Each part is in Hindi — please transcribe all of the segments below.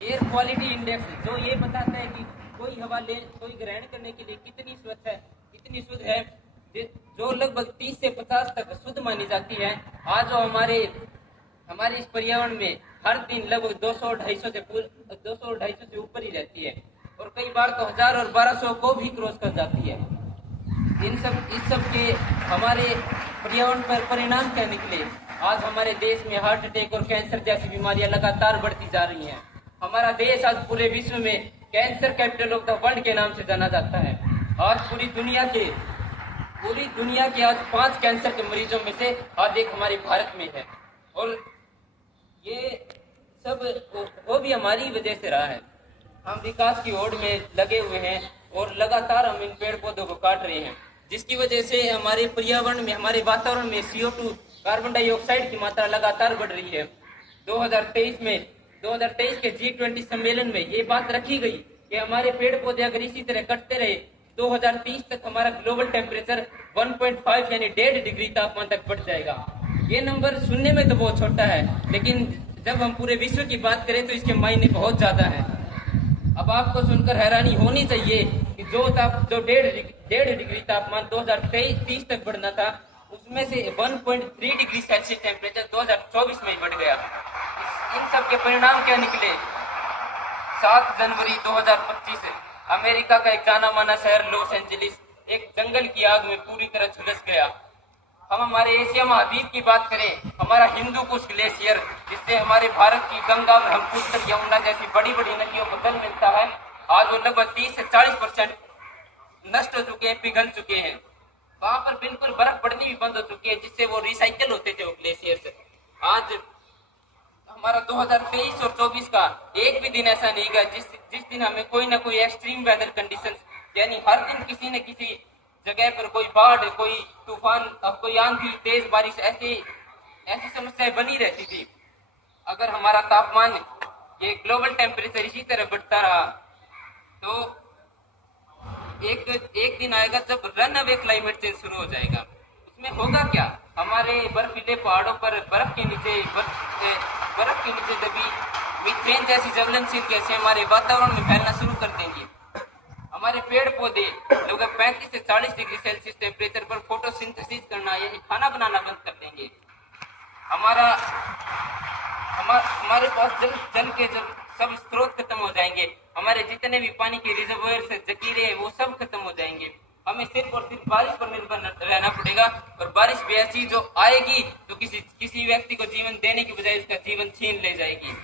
एयर क्वालिटी इंडेक्स जो ये बताता है कि कोई हवा ले कोई ग्रहण करने के लिए कितनी स्वच्छ है, कितनी शुद्ध है, जो लगभग 30 से 50 तक शुद्ध मानी जाती है। आज जो हमारे इस पर्यावरण में हर दिन लगभग 200-250 से ऊपर ही रहती है और कई बार तो 1000 और 1200 को भी क्रॉस कर जाती है। इस सब के हमारे पर्यावरण पर परिणाम क्या निकले? आज हमारे देश में हार्ट अटैक और कैंसर जैसी बीमारियां लगातार बढ़ती जा रही हैं। हमारा देश आज पूरे विश्व में cancer capital of the world के नाम से जाना जाता है। आज पूरी दुनिया के आज 5 कैंसर के मरीजों में से आज एक हमारे भारत में है और ये सब वो भी हमारी वजह से रहा है। हम विकास की ओर में लगे हुए हैं और लगातार हम इन पेड़ पौधों को काट रहे हैं, जिसकी वजह से हमारे पर्यावरण में, हमारे वातावरण में CO2 कार्बन डाइऑक्साइड की मात्रा लगातार बढ़ रही है। 2023 के G20 सम्मेलन में ये बात रखी गई कि हमारे पेड़ पौधे अगर इसी तरह कटते रहे 2030 तक हमारा ग्लोबल टेम्परेचर 1.5 यानी 1.5 डिग्री तापमान तक बढ़ जाएगा। ये नंबर सुनने में तो बहुत छोटा है, लेकिन जब हम पूरे विश्व की बात करें तो इसके मायने बहुत ज्यादा है। अब आपको सुनकर हैरानी होनी चाहिए कि जो 1.5 डिग्री तापमान 2023 तक बढ़ना था, उसमें से 1.3 डिग्री सेल्सियस टेम्परेचर 2024 में ही बढ़ गया। इन सब के परिणाम क्या निकले? 7 जनवरी 2025 अमेरिका का एक जाना माना शहर लॉस एंजलिस एक जंगल की आग में पूरी तरह झुलस गया। हम हमारे एशिया महाद्वीप की बात करें, हमारा हिंदू कुश ग्लेशियर, जिससे हमारे भारत की गंगा, ब्रह्मपुत्र, यमुना जैसी बड़ी बड़ी नदियों को जल मिलता है, आज वो लगभग 30 से 40% नष्ट हो चुके हैं, पिघल चुके हैं। वहां पर बिल्कुल बर्फ पड़नी भी बंद हो चुकी है, जिससे वो रिसाइकल होते थे वो ग्लेशियर्स। आज हमारा 2023 और 24 का एक भी दिन ऐसा नहीं गया जिस दिन हमें कोई ना कोई एक्सट्रीम वेदर कंडीशन, यानी हर दिन किसी न किसी जगह पर कोई बाढ़, कोई तूफान, कोई आंधी, तेज बारिश, ऐसी समस्याएं बनी रहती थी। अगर हमारा तापमान, ये ग्लोबल टेम्परेचर इसी तरह बढ़ता रहा तो एक दिन आएगा जब रन अवे क्लाइमेट चेंज शुरू हो जाएगा। उसमें होगा क्या? हमारे बर्फीले पहाड़ों पर बर्फ के नीचे दबी मीथेन जैसी ज्वलनशील गैसें हमारे वातावरण में फैलना शुरू कर देंगी। हमारे पेड़ पौधे लगभग 35 से 40 डिग्री सेल्सियस टेम्परेचर पर फोटोसिंथेसिस करना, यानी खाना बनाना बंद कर देंगे। हमारे पास जल के जब सब स्रोत खत्म हो जाएंगे, हमारे जितने भी पानी के रिजर्वायर से जकीरे हैं वो सब खत्म हो जाएंगे। हमें सिर्फ और सिर्फ बारिश पर निर्भर रहना पड़ेगा और बारिश भी ऐसी जो आएगी तो किसी व्यक्ति को जीवन देने की बजाय उसका जीवन छीन ले जाएगी।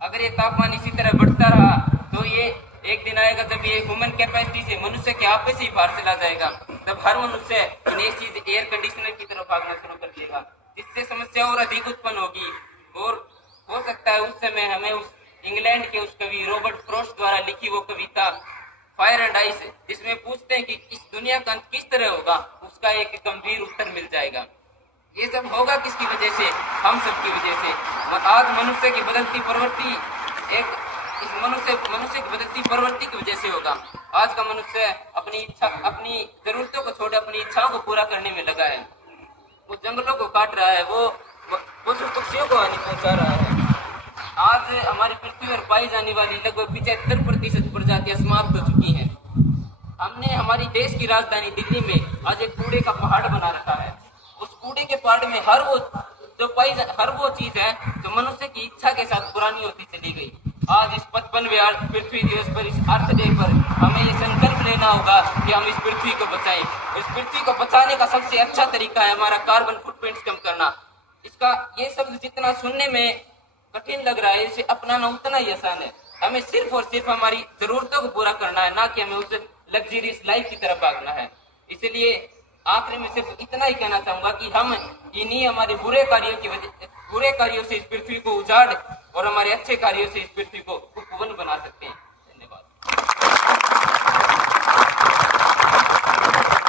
अगर ये तापमान इसी तरह बढ़ता रहा तो ये एक दिन आएगा जब ये ह्यूमन कैपेसिटी से, मनुष्य के आपे से ही बाहर चला जाएगा। तब हर मनुष्य इन एसी एयर कंडीशनर की तरफ भागना शुरू कर देगा, जिससे समस्या और अधिक उत्पन्न होगी। और हो सकता है उस समय हमें उस इंग्लैंड के उस कवि रॉबर्ट फ्रॉस्ट द्वारा लिखी वो कविता फायर एंड आइस, जिसमें पूछते हैं कि इस दुनिया का अंत किस तरह होगा, उसका एक गंभीर उत्तर मिल जाएगा। ये सब होगा किसकी वजह से? हम सब की वजह से। और आज मनुष्य की बदलती प्रवृत्ति मनुष्य की बदलती प्रवृत्ति की वजह से होगा। आज का मनुष्य अपनी जरूरतों को छोड़ अपनी इच्छाओं को पूरा करने में लगा है। वो जंगलों को काट रहा है, वो पशु पक्षियों को हानि पहुंचा रहा है। आज हमारी पृथ्वी पर पाई जाने वाली लगभग 75% प्रजातियां समाप्त हो चुकी हैं। हमने हमारी देश की राजधानी दिल्ली में आज एक कूड़े का पहाड़ बना रखा है। उस कूड़े के पहाड़ में हर वो चीज है जो मनुष्य की इच्छा के साथ पुरानी होती चली गई। आज इस 55वें पृथ्वी दिवस पर, इस अर्थ डे पर हमें ये संकल्प लेना होगा कि हम इस पृथ्वी को बचाएं। इस पृथ्वी को बचाने का सबसे अच्छा तरीका है हमारा कार्बन फुटप्रिंट कम करना। इसका ये शब्द जितना सुनने में कठिन लग रहा है, इसे अपनाना उतना ही आसान है। हमें सिर्फ और सिर्फ हमारी जरूरतों को पूरा करना है, ना कि हमें उस लग्जरियस लाइफ की तरफ भागना है। इसलिए आखिर में सिर्फ इतना ही कहना चाहूंगा कि हम इन्हीं हमारे बुरे कार्यों से इस पृथ्वी को उजाड़ और हमारे अच्छे कार्यों से इस पृथ्वी को उपवन बना सकते हैं।